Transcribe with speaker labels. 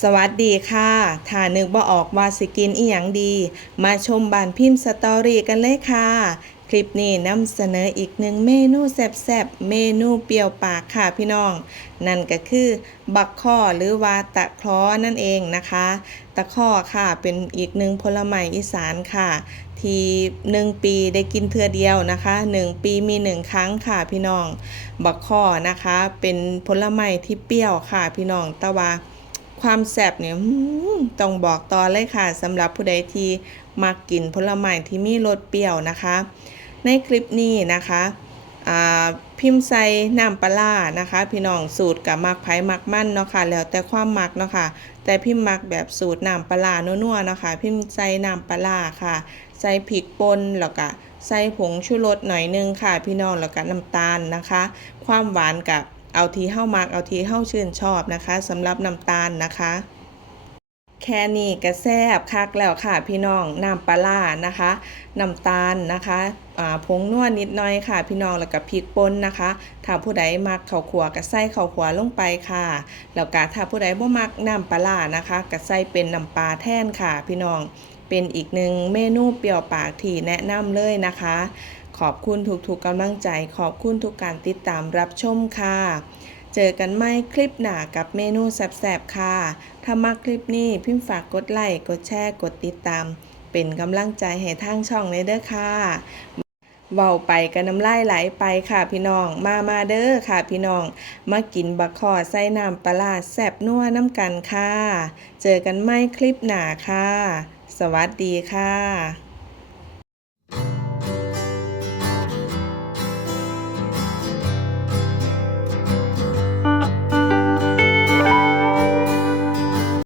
Speaker 1: สวัสดีค่ะ ถ้านึกบ่ออกว่าสิกินอีหยังดี มาชมบานพิมพ์สตอรี่กันเลยค่ะ คลิปนี้นำเสนออีกหนึ่งเมนูแซ่บๆ เมนูเปรี้ยวปากค่ะพี่น้อง นั่นก็คือ บักข้อหรือว่าตะคราะห์นั่นเองนะคะ ตะข้อค่ะเป็นอีกหนึ่งผลไม้อีสานค่ะ ที่หนึ่งปีได้กินเทื่อเดียวนะคะหนึ่งปีมีหนึ่งครั้งค่ะพี่น้อง บักข้อนะคะ เป็นผลไม้ที่เปรี้ยวค่ะพี่น้องต่ว่า ความแซ่บเนี่ยต้องบอกต่อเลยค่ะสำหรับผู้ใดที่มักกินผลไม้ที่มีรสเปรี้ยวนะคะ ในคลิปนี้นะคะพิมพ์ใส่น้ำปลานะคะ พี่น้องสูตรกับมักไผ่มักมั่นเนาะค่ะแล้วแต่ความมักเนาะค่ะแต่พิมพ์มักแบบสูตรน้ำปลาร้านัวๆเนาะค่ะพิมพ์ใส่น้ำปลาร้าค่ะ ใส่พริกป่นแล้วก็ใส่ผงชูรสหน่อยนึงค่ะ พี่น้องแล้วก็น้ำตาลนะคะ ความหวานกับ เอาทีเฮ้ามักเอาทีเฮ้าชื่นชอบนะคะสำหรับน้ำตาลนะคะ แค่นี้ก็แซ่บคักแล้วค่ะพี่น้องน้ำปลาร้านะคะน้ำตาลนะคะผงนวดนิดหน่อยค่ะ พี่น้องแล้วก็พริกป่นนะคะ ถ้าผู้ใดมักข้าวขัวก็ใส่ข้าวขัวลงไปค่ะแล้วก็ถ้าผู้ใดบ่มักน้ำปลาร้านะคะก็ใส่เป็นน้ำปลาแท่นค่ะ พี่น้องเป็นอีกหนึ่งเมนูเปรี้ยวปากที่แนะนำเลยนะคะ ขอบคุณทุกๆกำลังใจ ขอบคุณทุกการติดตามรับชมค่ะ เจอกันไหมคลิปหน้ากับเมนูแซ่บๆ ค่ะ ถ้ามักคลิปนี้พิมพ์ฝากกดไลค์กดแชร์กดติดตาม เป็นกำลังใจให้ทางช่องเลยเด้อค่ะเว้าไปกันน้ำลายไหลไปค่ะพี่น้อง มามาเด้อค่ะพี่น้อง มากินบักคอใส่น้ำปลาแซ่บนัวน้ำกันค่ะ เจอกันไหมคลิปหน้าค่ะ สวัสดีค่ะ